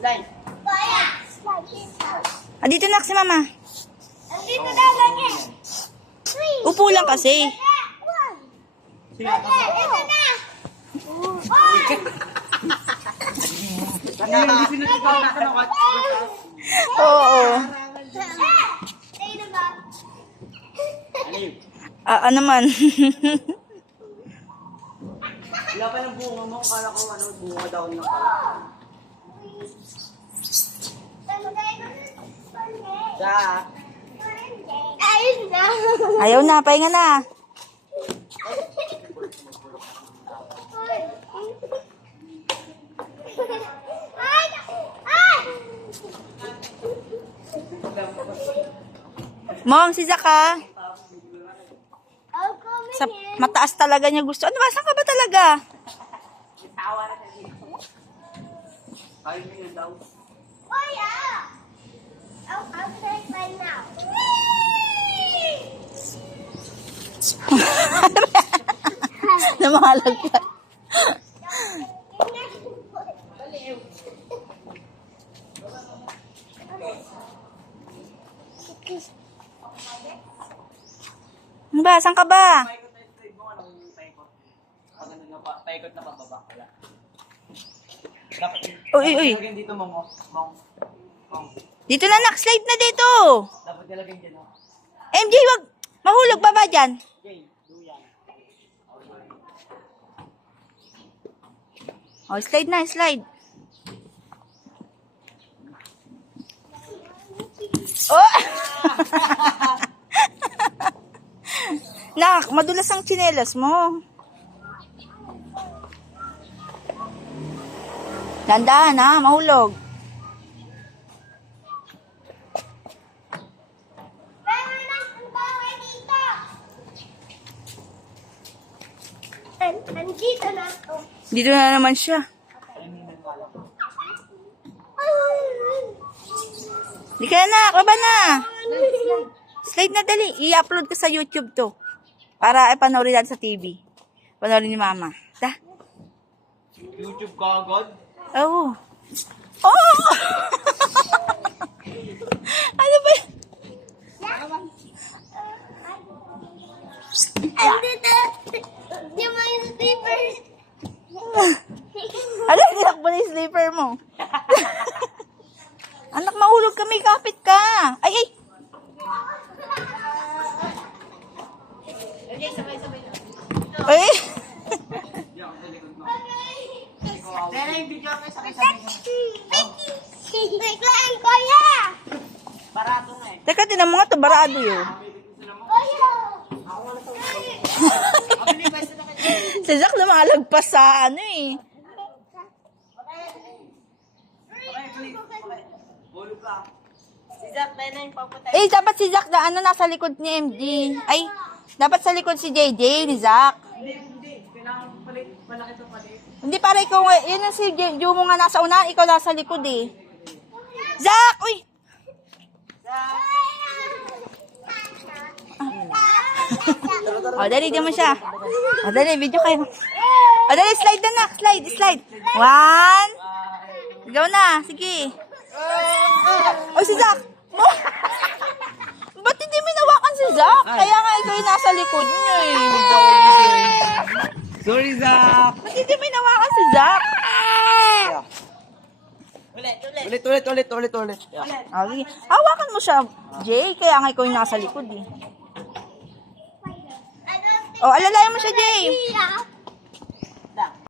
Slide. Ah, dito na si mama. Dito na lagi. Upo lang kasi. Sige. Ito na. Hindi pinagagawa na ka ng Oo. Ayun ba? Aliw. Ah, naman. Wala pa ng bunga mo. Kala ko bunga daw ng pala. Jack. Ayun na. Ayaw na, pahinga na. Ay! Ay! Mom, si Zaka. I'll come Sa in. mataas talaga niya gusto. Ano ba? Saan ka ba talaga? Kaya mo yun daw. Oh, yeah. I'll take right now. Namahalag ka. Ano ba? Saan ka ba? Paikot na slide mo. Anong paikot? Pag ano na pa, paikot na pababa. Wala. Dapat Uy, uy. nilagyan dito mong. Dito na, slide na dito. Dapat nilagyan dyan. MJ, wag. Mahulog pa ba dyan? Jay, duyan. Oh, slide na, slide. Oh! Nak, madulas ang tsinelas mo. Dandahan ha, mahulog. Meron na ang bahay dito. Andito na ako. Dito na naman siya. Di ka na, kaba na. Slide na dali. I-upload ko sa YouTube to. Para ipanoorin natin sa TV. Panoorin ni mama. Da. YouTube ka agad? Oh. Oh! Ano ba? Andito. Yung mga slippers. Ano, tinakbo na yung sleeper mo. Anak, mahulog kami. Kapit ka. Ay, ay. Ay. Pero yung video ko sakay-sakay. Biglaan ko ya. Barato nga eh. Teka, tinan mo nga ito. Barado yun. Kuya. Si Zach lumalagpas sa ano eh. Bulog ka. Si Jack, tayo na yung papatay. Eh, dapat si Zach na ano, nasa likod ni MD. Ay, dapat sa likod si JJ ni Zach. Hindi. Kailangan malaki ito palit. Hindi, para ikaw nga, yun ang si JJ mo nga nasa unahan, ikaw nasa likod eh. Zach! Uy! O, dali, di mo siya. O, dali, video kayo. O, dali, slide na na. Slide, slide. 1. Ikaw na, sige. O, si Zach. Ba't hindi minawakan si Zach? Kaya nga ikaw yung nasa likod niya eh. Sorry, Zach. Ba't hindi minawakan si Zach? Ulit. Yeah. Ah, sige. Hawakan mo siya, Jay. Kaya nga ikaw yung nasa likod eh. O, alalayan mo siya, Jay. Yeah.